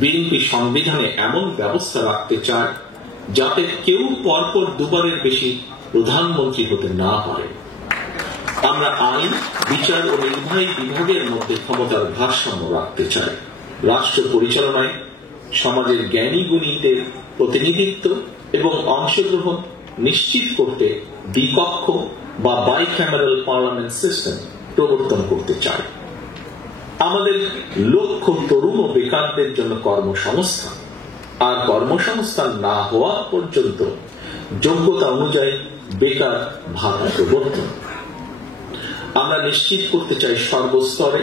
BNP সংবিধানে এমন ব্যবস্থা রাখতে চায় যাতে কেউ পরপর দুবারের বেশি প্রধানমন্ত্রী হতে না পারে। আমরা আইন, বিচার ও নির্বাহী বিভাগের মধ্যে ক্ষমতার ভারসাম্য রাখতে চাই। রাষ্ট্র পরিচালনায় সমাজের জ্ঞানী গুণীদের প্রতিনিধিত্ব এবং অংশগ্রহণ নিশ্চিত করতে দ্বিকক্ষ বা বাইক্যামেরাল পার্লামেন্ট সিস্টেম প্রবর্তন করতে চাই। আমাদের লক্ষ্য তরুণ ও বেকারদের জন্য কর্মসংস্থান, আর কর্মসংস্থান না হওয়া পর্যন্ত যোগ্যতা অনুযায়ী বেকার ভাতা প্রবর্তন। আমরা নিশ্চিত করতে চাই সর্বস্তরে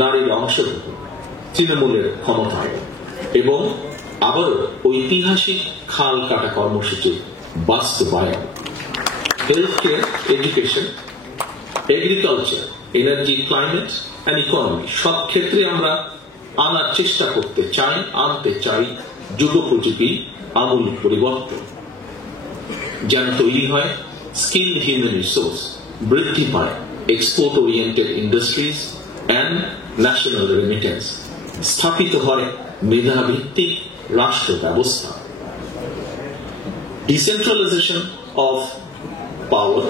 নারীর অংশগ্রহণ, তৃণমূলের ক্ষমতায়ন এবং আবারও ঐতিহাসিক খাল কাটা কর্মসূচির বাস্তবায়ন। Health care, education, agriculture, energy, climate and economy সব ক্ষেত্রে আমরা আনার চেষ্টা আনতে চাই যুগোপযোগী আমূল পরিবর্তন, যেন তৈরি হয় স্কিলড হিউম্যান রিসোর্স, বৃদ্ধি পায় export oriented industries and national remittance, স্থাপিত হয় মেধাভিত্তিক রাষ্ট্র ব্যবস্থা। Decentralisation of power,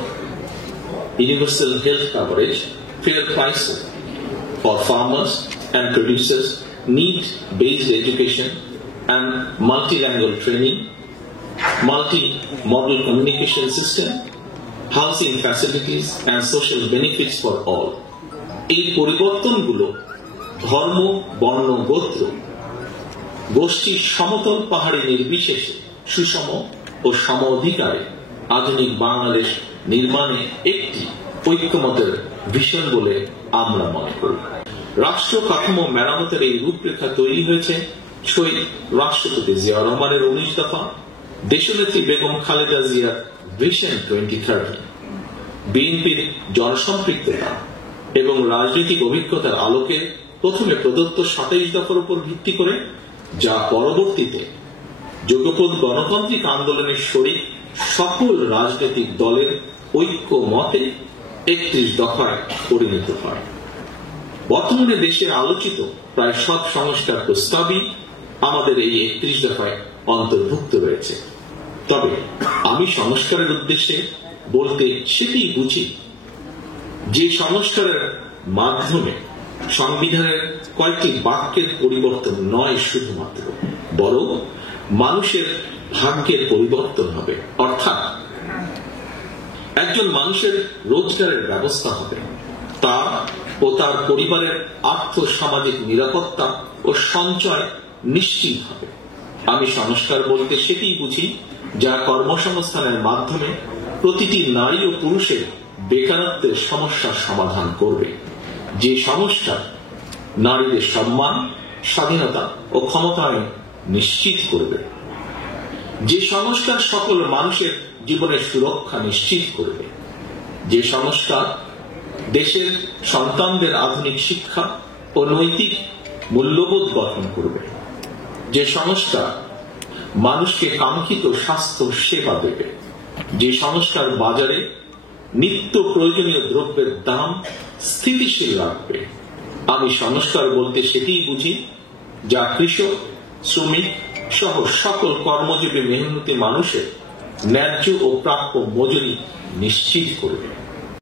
universal health coverage, fair pricing for farmers and producers, need-based education and multilingual training, multi-modal communication system, housing facilities and social benefits for all. এই পরিবর্তনগুলো ধর্ম, বর্ণ, গোত্র, গোষ্ঠীর সমতল পাহাড়ি নির্বিশেষে সুষম ও সম অধিকারে আধুনিক বাংলাদেশ নির্মাণে একটি ঐক্যমতের ভিশন বলে আমরা মনে করি। রাষ্ট্র কাঠামো মেরামতের এই রূপরেখা তৈরি হয়েছে শহীদ রাষ্ট্রপতি জিয়া রহমানের 19 দফা, দেশনেত্রী বেগম খালেদা জিয়ার ভিশন 2030, বিএনপির জনসম্পৃক্ততা এবং রাজনৈতিক অভিজ্ঞতার আলোকে প্রথমে প্রদত্ত 27 দফার উপর ভিত্তি করে, যা পরবর্তীতে যুগপৎ গণতান্ত্রিক আন্দোলনের শরিক সকল রাজনৈতিক দলের ঐক্য মতে 31 দফায় পরিণত হয়। বর্তমানে দেশের আলোচিত প্রায় সব সংস্কার প্রস্তাবই আমাদের এই 31 দফায় অন্তর্ভুক্ত রয়েছে। তবে আমি সংস্কারের উদ্দেশ্যে বলতে সেটি বুঝি যে সংস্কারের মাধ্যমে সংবিধানের কয়েকটি বাক্যের পরিবর্তন নয় শুধুমাত্র, বরং মানুষের ভাগ্যের পরিবর্তন হবে। অর্থাৎ একজন মানুষের রোজগারের ব্যবস্থা হবে, তার ও তার পরিবারের আর্থ সামাজিক নিরাপত্তা ও সঞ্চয় নিশ্চিত হবে। আমি সংস্কার বলতে সেটি বুঝি যা কর্মসংস্থানের মাধ্যমে প্রতিটি নারী ও পুরুষের বেকারত্বের সমস্যার সমাধান করবে, যে সংস্কার নারীদের সম্মান, স্বাধীনতা ও ক্ষমতায়ন নিশ্চিত করবে, যে সংস্কার সকল মানুষের জীবনের সুরক্ষা নিশ্চিত করবে, যে সংস্কার দেশের সন্তানদের আধুনিক শিক্ষা ও নৈতিক মূল্যবোধ গঠন করবে, যে সংস্কার মানুষকে কাঙ্ক্ষিত স্বাস্থ্য সেবা দেবে, যে সংস্কার বাজারে নিত্য প্রয়োজনীয় দ্রব্যের দাম স্থিতিশীল রাখবে। আমি সংস্কার বলতে সেটিই বুঝি যা কৃষক, শ্রমিক সহ সকল কর্মজীবী মেহনতি মানুষের ন্যায্য ও প্রাপ্য মজুরি নিশ্চিত করবে।